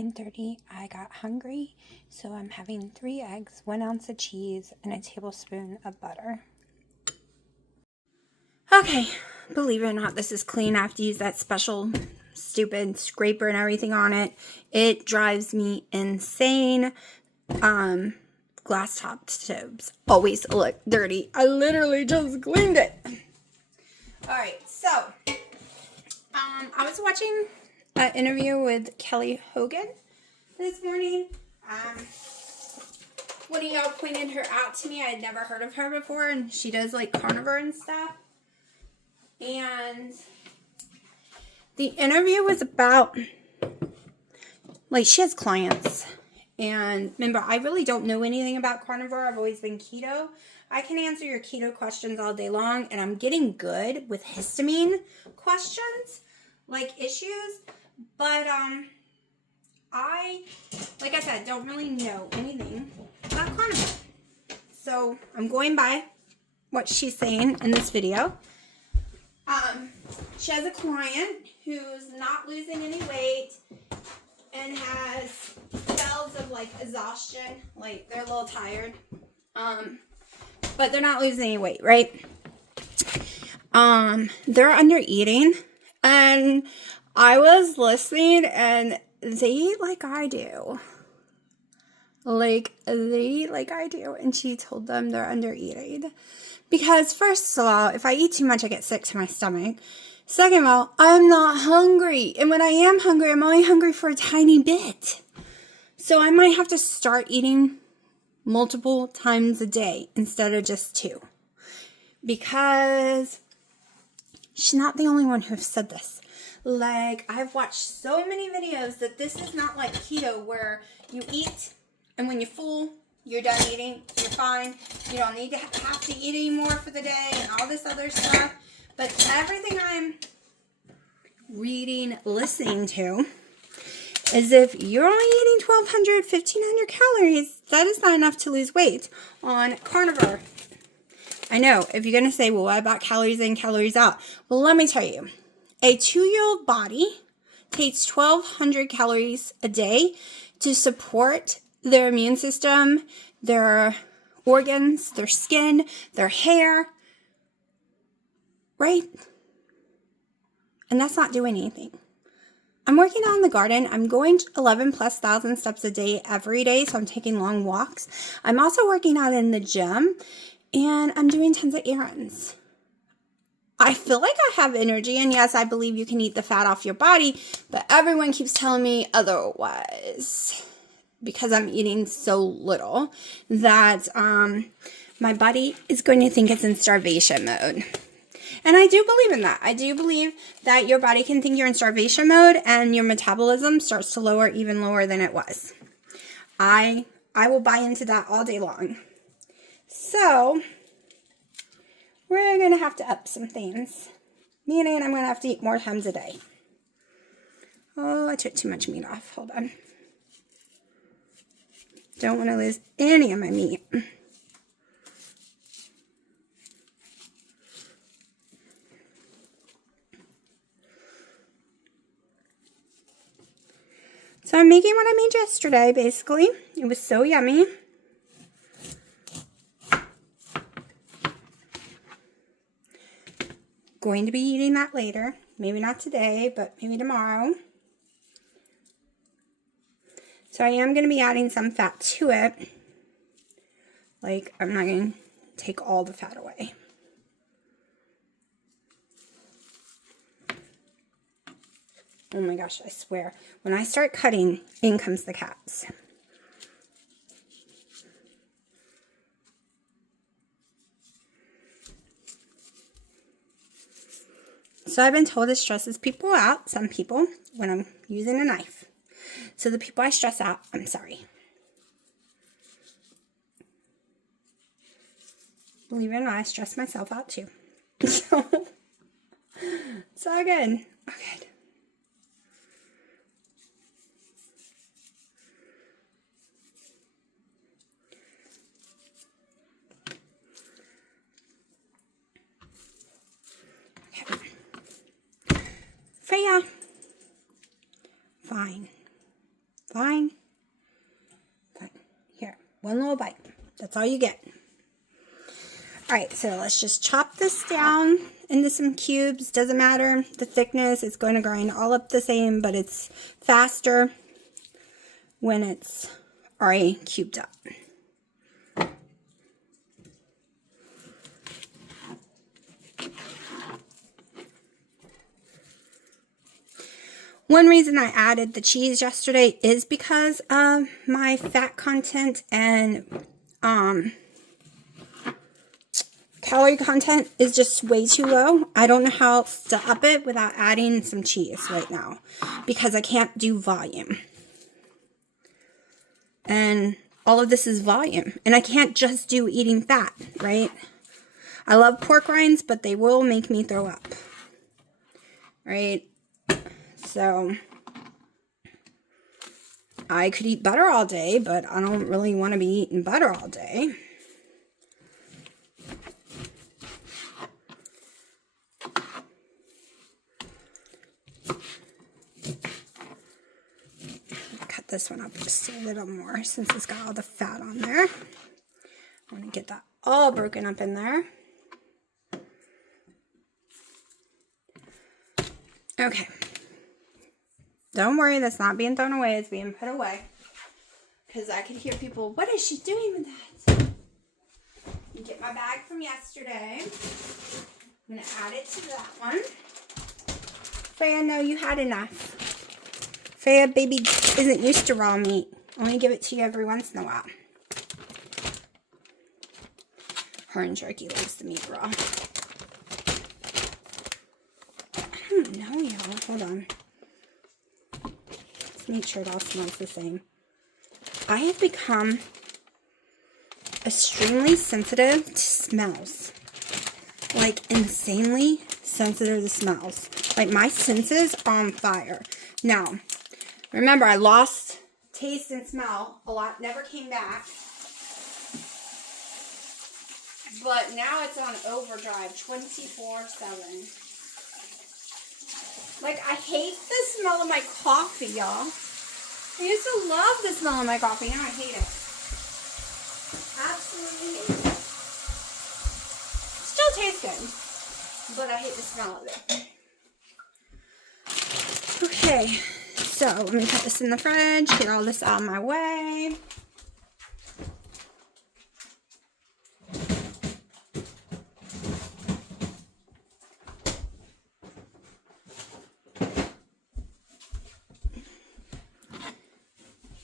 9:30, I got hungry, so I'm having 3 eggs, 1 ounce of cheese, and a tablespoon of butter. Okay, believe it or not, this is clean. I have to use that special stupid scraper and everything on it. It drives me insane. Glass top stoves always look dirty. I literally just cleaned it. Alright, so I was watching an interview with Kelly Hogan this morning. One of y'all pointed her out to me. I had never heard of her before, and she does like carnivore and stuff. And the interview was about, like, she has clients. And remember, I really don't know anything about carnivore. I've always been keto. I can answer your keto questions all day long, and I'm getting good with histamine questions, like issues. But like I said, don't really know anything about carnivore. So I'm going by what she's saying in this video. She has a client who's not losing any weight and has spells of like exhaustion, like they're a little tired, but they're not losing any weight, right? They're under eating, and I was listening, and they eat like I do. And she told them they're under eating. Because first of all, if I eat too much, I get sick to my stomach. Second of all, I'm not hungry. And when I am hungry, I'm only hungry for a tiny bit. So I might have to start eating multiple times a day instead of just 2. Because she's not the only one who has said this. Like, I've watched so many videos that this is not like keto where you eat and when you're full, you're done eating, you're fine. You don't need to have to eat anymore for the day and all this other stuff. But everything I'm reading, listening to, is if you're only eating 1,200, 1,500 calories, that is not enough to lose weight on carnivore. I know, if you're going to say, well, what about calories in, calories out? Well, let me tell you. A 2-year-old body takes 1,200 calories a day to support their immune system, their organs, their skin, their hair, right? And that's not doing anything. I'm working out in the garden. I'm going 11,000+ steps a day every day, so I'm taking long walks. I'm also working out in the gym, and I'm doing tons of errands. I feel like I have energy, and yes, I believe you can eat the fat off your body, but everyone keeps telling me otherwise because I'm eating so little that my body is going to think it's in starvation mode. And I do believe in that. I do believe that your body can think you're in starvation mode and your metabolism starts to lower even lower than it was. I will buy into that all day long. So we're going to have to up some things. Meaning I'm going to have to eat more times a day. Oh, I took too much meat off. Hold on. Don't want to lose any of my meat. So I'm making what I made yesterday, basically. It was so yummy. Going to be eating that later. Maybe not today, but maybe tomorrow. So I am going to be adding some fat to it. Like, I'm not going to take all the fat away. Oh my gosh, I swear. When I start cutting, in comes the cats. So I've been told it stresses people out, some people, when I'm using a knife. So the people I stress out, I'm sorry. Believe it or not, I stress myself out too. So, it's all good. Okay. Freya. Fine. Fine. Fine. Here, one little bite. That's all you get. Alright, so let's just chop this down into some cubes. Doesn't matter the thickness. It's going to grind all up the same, but it's faster when it's already cubed up. One reason I added the cheese yesterday is because of my fat content and calorie content is just way too low. I don't know how else to up it without adding some cheese right now because I can't do volume. And all of this is volume. And I can't just do eating fat, right? I love pork rinds, but they will make me throw up. Right? So, I could eat butter all day, but I don't really want to be eating butter all day. Cut this one up just a little more since it's got all the fat on there. I want to get that all broken up in there. Okay. Don't worry, that's not being thrown away. It's being put away. Because I could hear people, what is she doing with that? Get my bag from yesterday. I'm going to add it to that one. Freya, no, you had enough. Freya, baby isn't used to raw meat. Only give it to you every once in a while. Her and Jerky likes the meat raw. I don't know, y'all. Hold on. Make sure it all smells the same. I have become extremely sensitive to smells. Like, insanely sensitive to smells. Like, my senses are on fire. Now, remember, I lost taste and smell a lot. Never came back. But now it's on overdrive 24/7. Like, I hate the smell of my coffee, y'all. I used to love the smell of my coffee. Now I hate it. Absolutely hate it. Still tastes good, but I hate the smell of it. Okay, so let me put this in the fridge, get all this out of my way.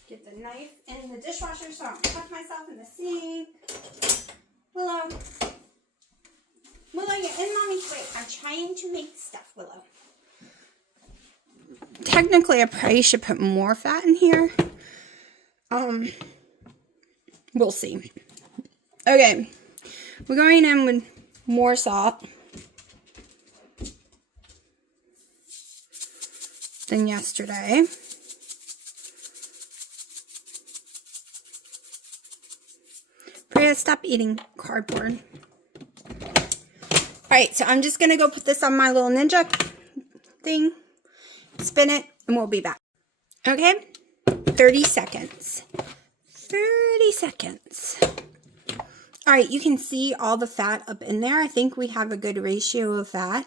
Get the knife in the dishwasher so I don't cut myself in the sink. Willow. Willow, you're in Mommy's way. I'm trying to make stuff, Willow. Technically, I probably should put more fat in here. We'll see. Okay. We're going in with more salt than yesterday. Freya, stop eating cardboard. Alright, so I'm just going to go put this on my little ninja thing, spin it, and we'll be back. Okay? 30 seconds. 30 seconds. Alright, you can see all the fat up in there. I think we have a good ratio of fat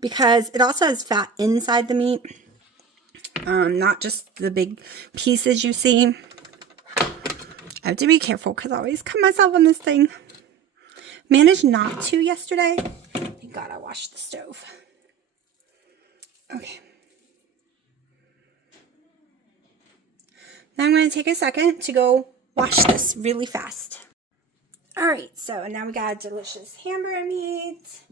because it also has fat inside the meat. Not just the big pieces you see. I have to be careful because I always cut myself on this thing. Managed not to yesterday. Thank God I washed the stove. Okay. Now I'm going to take a second to go wash this really fast. Alright, so now we got a delicious hamburger meat.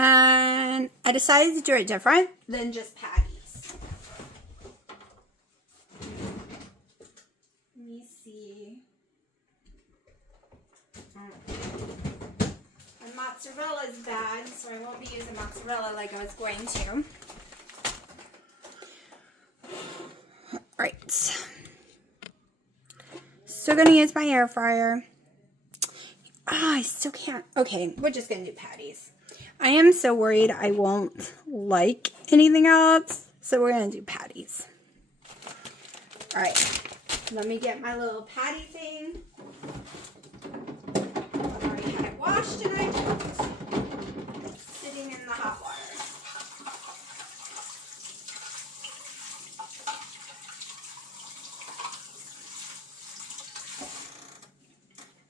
And I decided to do it different than just patties. Let me see. My mozzarella is bad, so I won't be using mozzarella like I was going to. Alright. Still going to use my air fryer. I still can't. Okay, we're just going to do patties. I am so worried I won't like anything else, so we're going to do patties. All right, let me get my little patty thing. I've already had it washed and I cooked, sitting in the hot water.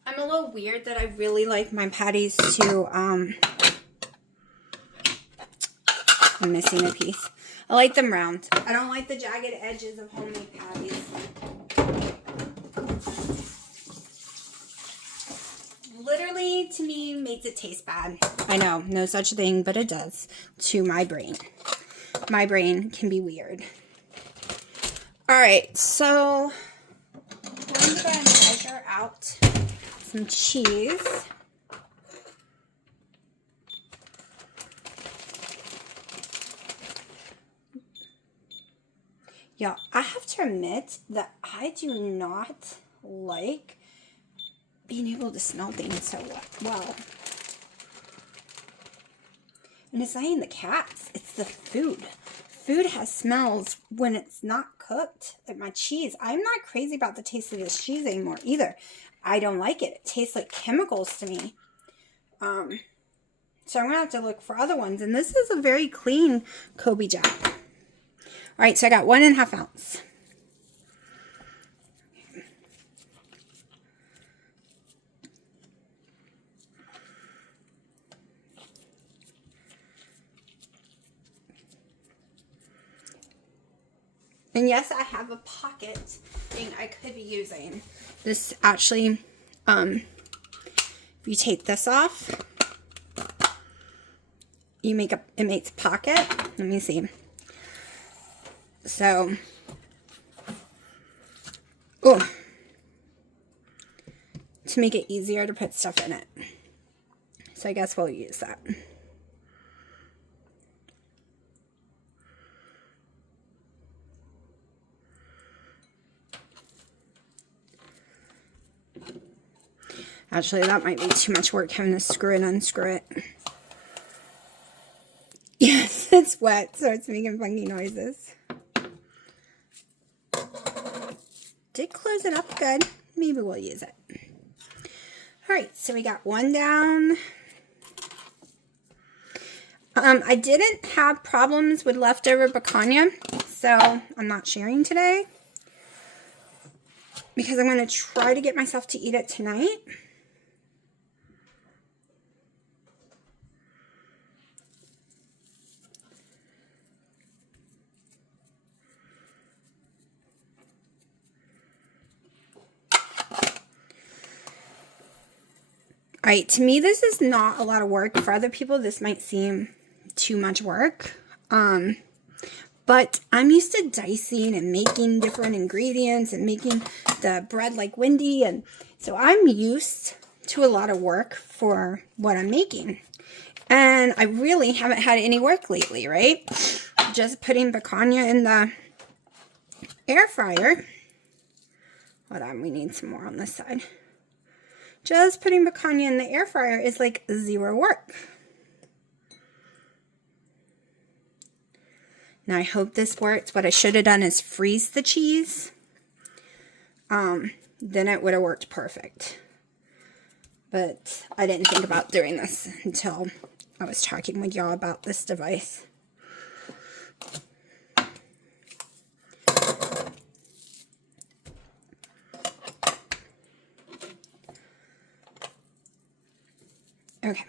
I'm a little weird that I really like my patties to, I'm missing a piece. I like them round. I don't like the jagged edges of homemade patties. Literally, to me, makes it taste bad. I know, no such thing, but it does to my brain. My brain can be weird. All right, so I'm going to measure out some cheese. Yeah, I have to admit that I do not like being able to smell things so well. And it's not even the cats, it's the food. Food has smells when it's not cooked. Like my cheese, I'm not crazy about the taste of this cheese anymore either. I don't like it. It tastes like chemicals to me. So I'm going to have to look for other ones. And this is a very clean Kobe Jack. All right, so I got 1.5 ounces. And yes, I have a pocket thing I could be using. This actually, if you take this off, it makes a pocket. Let me see. So, oh, to make it easier to put stuff in it. So I guess we'll use that. Actually, that might be too much work having to screw it, unscrew it. Yes, it's wet, so it's making funky noises. Did close it up good. Maybe we'll use it. Alright, so we got one down. I didn't have problems with leftover picanha, so I'm not sharing today. Because I'm going to try to get myself to eat it tonight. Alright, to me this is not a lot of work. For other people this might seem too much work. But I'm used to dicing and making different ingredients and making the bread like Wendy. And so I'm used to a lot of work for what I'm making. And I really haven't had any work lately, right? Just putting picanha in the air fryer. Hold on, we need some more on this side. Just putting picanha in the air fryer is like zero work. Now I hope this works. What I should have done is freeze the cheese. Then it would have worked perfect. But I didn't think about doing this until I was talking with y'all about this device. Okay.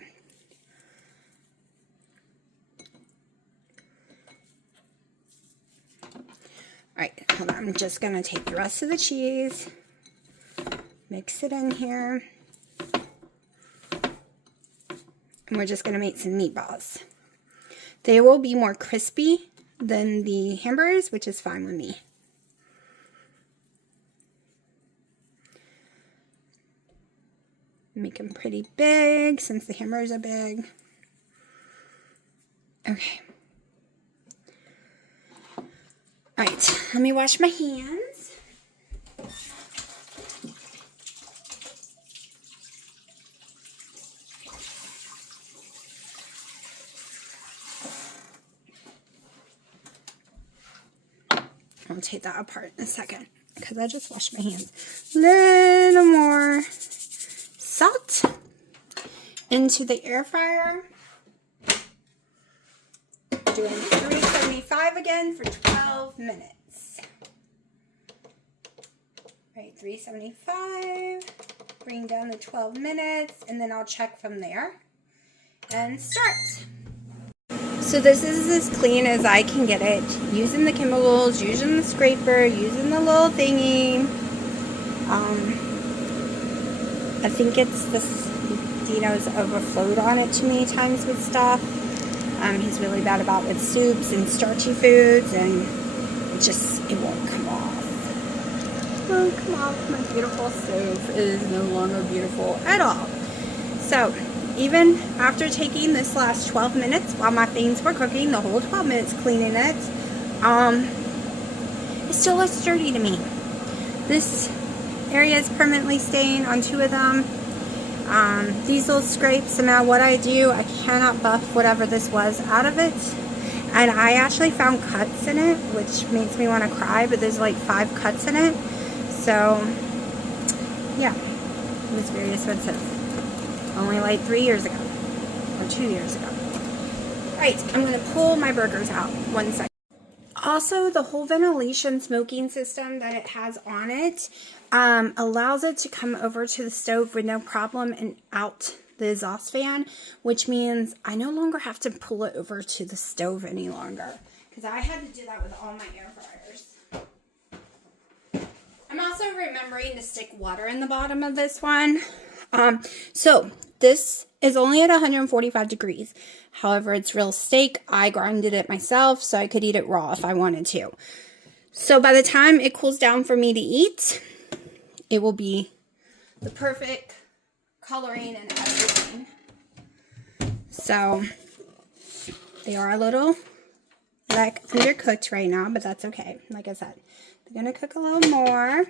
Alright, hold on. I'm just going to take the rest of the cheese, mix it in here, and we're just going to make some meatballs. They will be more crispy than the hamburgers, which is fine with me. Make them pretty big since the hamburgers are big. Okay. Alright, let me wash my hands. I'll take that apart in a second because I just washed my hands. Little more salt into the air fryer. Doing 375 again for 12 minutes. Right, 375. Bring down to 12 minutes, and then I'll check from there and start. So this is as clean as I can get it, using the chemicals, using the scraper, using the little thingy. I think it's this, Dino's overflowed on it too many times with stuff. He's really bad about with soups and starchy foods, and it won't come off. Won't come off. My beautiful stove is no longer beautiful at all. So even after taking this last 12 minutes while my things were cooking, the whole 12 minutes cleaning it, it still looks dirty to me. This area is permanently staying on 2 of them. These little scrapes, no matter what I do, I cannot buff whatever this was out of it. And I actually found cuts in it, which makes me want to cry, but there's like 5 cuts in it. So, yeah, it was very expensive. Only like 3 years ago, or 2 years ago. Right, I'm going to pull my burgers out. 1 second. Also, the whole ventilation smoking system that it has on it allows it to come over to the stove with no problem and out the exhaust fan, which means I no longer have to pull it over to the stove any longer, because I had to do that with all my air fryers. I'm also remembering to stick water in the bottom of this one. So this is only at 145 degrees. However, it's real steak. I grinded it myself so I could eat it raw if I wanted to. So by the time it cools down for me to eat, it will be the perfect coloring and everything. So they are a little like undercooked right now, but that's okay. Like I said, they're going to cook a little more.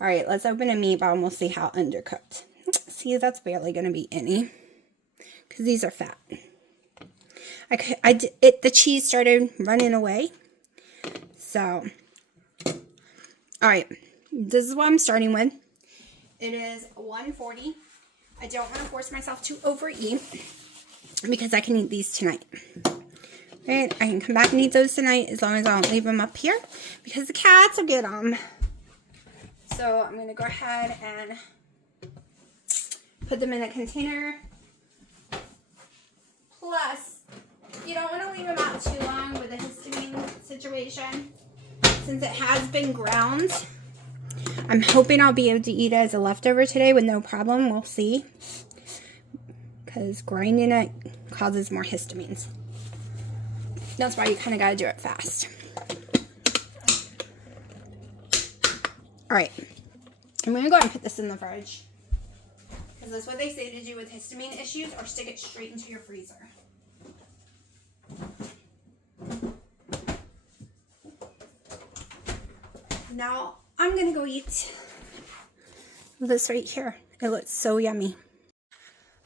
All right, let's open a meatball and we'll see how undercooked. See, that's barely going to be any, because these are fat. The cheese started running away. So, all right, this is what I'm starting with. It is 140. I don't want to force myself to overeat because I can eat these tonight. Right, I can come back and eat those tonight as long as I don't leave them up here because the cats will get them. So I'm going to go ahead and put them in a container. Plus, you don't want to leave them out too long with a histamine situation. Since it has been ground, I'm hoping I'll be able to eat it as a leftover today with no problem. We'll see. Because grinding it causes more histamines. That's why you kind of got to do it fast. Alright. I'm going to go ahead and put this in the fridge. Because that's what they say to do with histamine issues, or stick it straight into your freezer. Now, I'm going to go eat this right here. It looks so yummy.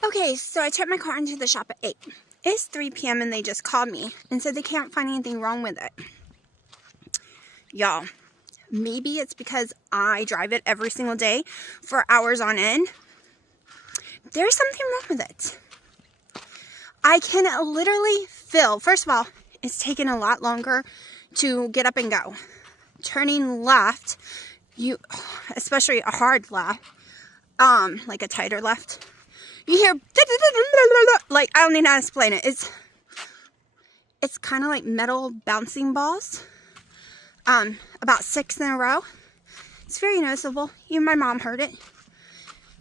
Okay, so I took my car into the shop at 8. It's 3 p.m. and they just called me and said they can't find anything wrong with it. Y'all, maybe it's because I drive it every single day for hours on end. There's something wrong with it. I can literally feel, first of all, it's taken a lot longer to get up and go. Turning left, especially a hard left, like a tighter left, you hear, like, I don't even know how to explain it. It's kind of like metal bouncing balls, about 6 in a row. It's very noticeable. Even my mom heard it.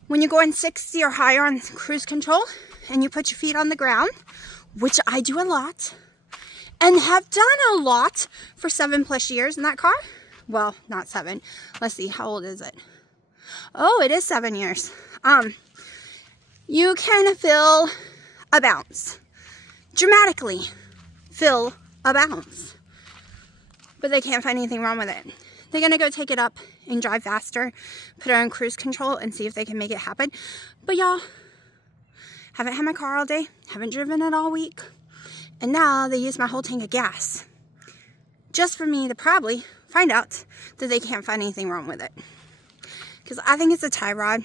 When you're going 60 or higher on cruise control, and you put your feet on the ground, which I do a lot, and have done a lot for 7+ years in that car. Well, not 7. Let's see, how old is it? Oh, it is 7 years. You can feel a bounce. Dramatically feel a bounce. But they can't find anything wrong with it. They're going to go take it up and drive faster, put it on cruise control, and see if they can make it happen. But y'all, haven't had my car all day, haven't driven it all week, and now they use my whole tank of gas just for me to probably find out that they can't find anything wrong with it. Because I think it's a tie rod,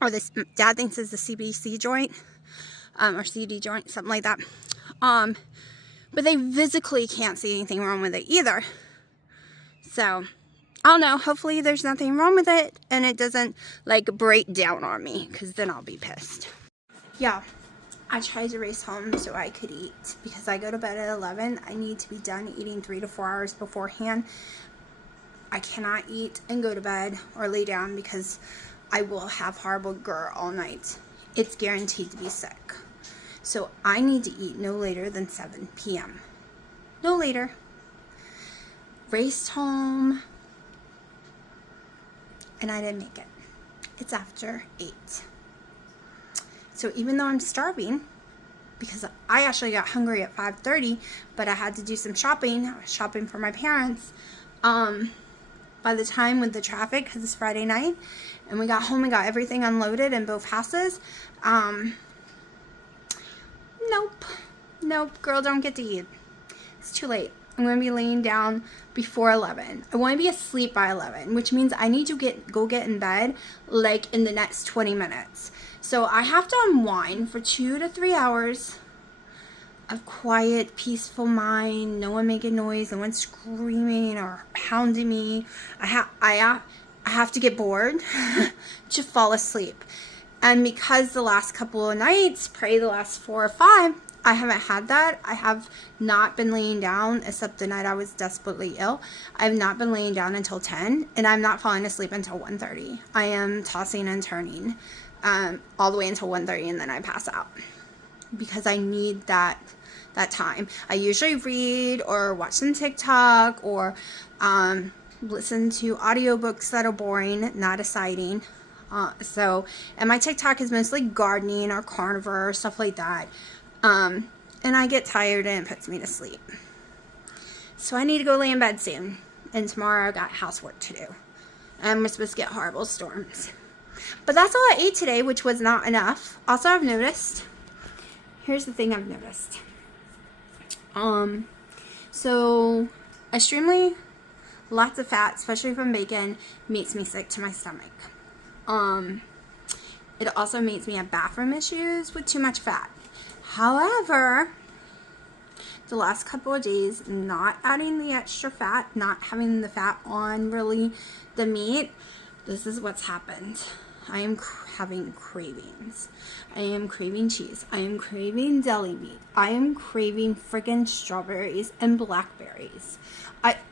or this dad thinks it's the CBC joint, or CD joint, something like that. But they physically can't see anything wrong with it either. So, I don't know. Hopefully there's nothing wrong with it and it doesn't like break down on me, because then I'll be pissed. Yeah, I tried to race home so I could eat, because I go to bed at 11. I need to be done eating 3 to 4 hours beforehand. I cannot eat and go to bed or lay down, because I will have horrible GER all night. It's guaranteed to be sick. So I need to eat no later than 7 p.m. No later. Raced home. And I didn't make it. It's after 8. So even though I'm starving, because I actually got hungry at 5:30, but I had to do some shopping. I was shopping for my parents. By the time with the traffic, because it's Friday night, and we got home and got everything unloaded in both houses, Nope, girl, don't get to eat. It's too late. I'm going to be laying down before 11. I want to be asleep by 11, which means I need to go get in bed like in the next 20 minutes. So I have to unwind for 2 to 3 hours of quiet, peaceful mind, no one making noise, no one screaming or hounding me. I have to get bored to fall asleep. And because the last couple of nights, probably the last 4 or 5, I haven't had that. I have not been laying down, except the night I was desperately ill. I have not been laying down until 10, and I'm not falling asleep until 1:30. I am tossing and turning all the way until 1:30, and then I pass out, because I need that time. I usually read or watch some TikTok or listen to audiobooks that are boring, not exciting. And my TikTok is mostly gardening or carnivore or stuff like that. And I get tired and it puts me to sleep. So I need to go lay in bed soon. And tomorrow I got housework to do. And we're supposed to get horrible storms. But that's all I ate today, which was not enough. Also, I've noticed, here's the thing I've noticed. So extremely lots of fat, especially from bacon, makes me sick to my stomach. It also makes me have bathroom issues with too much fat. However, the last couple of days, not adding the extra fat, not having the fat on really the meat, this is what's happened. I am having cravings. I am craving cheese. I am craving deli meat. I am craving friggin' strawberries and blackberries.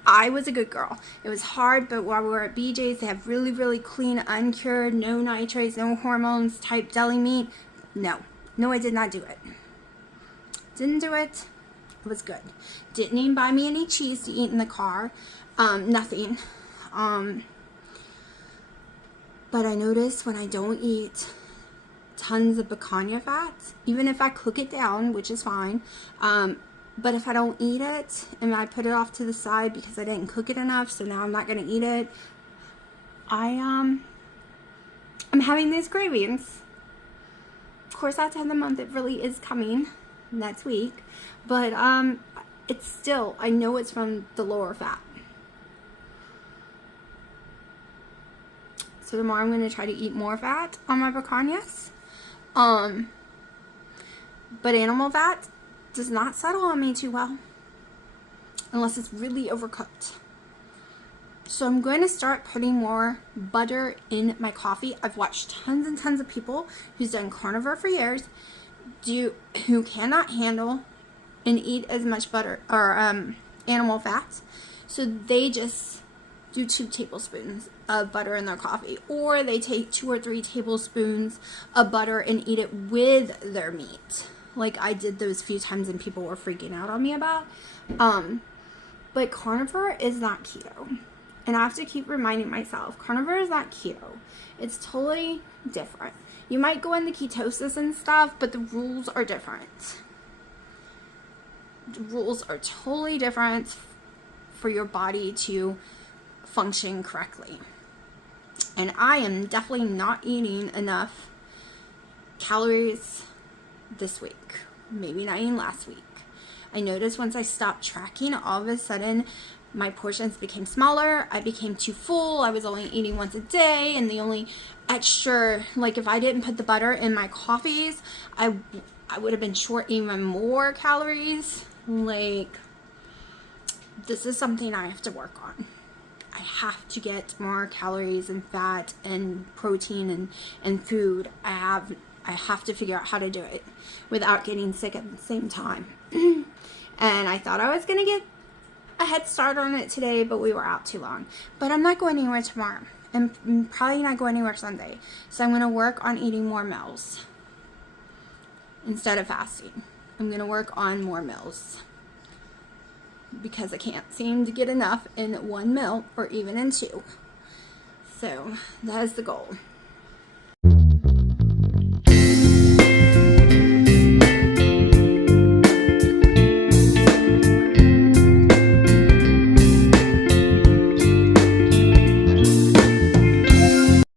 I was a good girl. It was hard, but while we were at BJ's, they have really, really clean, uncured, no nitrates, no hormones type deli meat. No, I did not do it. Didn't do it. It was good. Didn't even buy me any cheese to eat in the car. Nothing. But I notice when I don't eat tons of picanha fat, even if I cook it down, which is fine, but if I don't eat it and I put it off to the side because I didn't cook it enough, so now I'm not going to eat it, I'm having these cravings. Of course, that's how the month it really is coming next week, but it's still, I know it's from the lower fat. So tomorrow I'm going to try to eat more fat on my picanhas. But animal fat does not settle on me too well unless it's really overcooked. So I'm going to start putting more butter in my coffee. I've watched tons and tons of people who's done carnivore for years who cannot handle and eat as much butter or animal fats. So they just do 2 tablespoons of butter in their coffee, or they take 2 or 3 tablespoons of butter and eat it with their meat, like I did those few times and people were freaking out on me about. But carnivore is not keto, and I have to keep reminding myself, carnivore is not keto. It's totally different. You might go into ketosis and stuff, but the rules are different. The rules are totally different for your body to function correctly. And I am definitely not eating enough calories this week. Maybe not even last week. I noticed once I stopped tracking, all of a sudden my portions became smaller. I became too full. I was only eating once a day, and the only extra, like if I didn't put the butter in my coffees, I would have been short even more calories. Like, this is something I have to work on. I have to get more calories and fat and protein and food. I have to figure out how to do it without getting sick at the same time. And I thought I was going to get a head start on it today, but we were out too long. But I'm not going anywhere tomorrow. I'm probably not going anywhere Sunday. So I'm going to work on eating more meals instead of fasting. I'm going to work on more meals, because I can't seem to get enough in one meal or even in two. So that is the goal.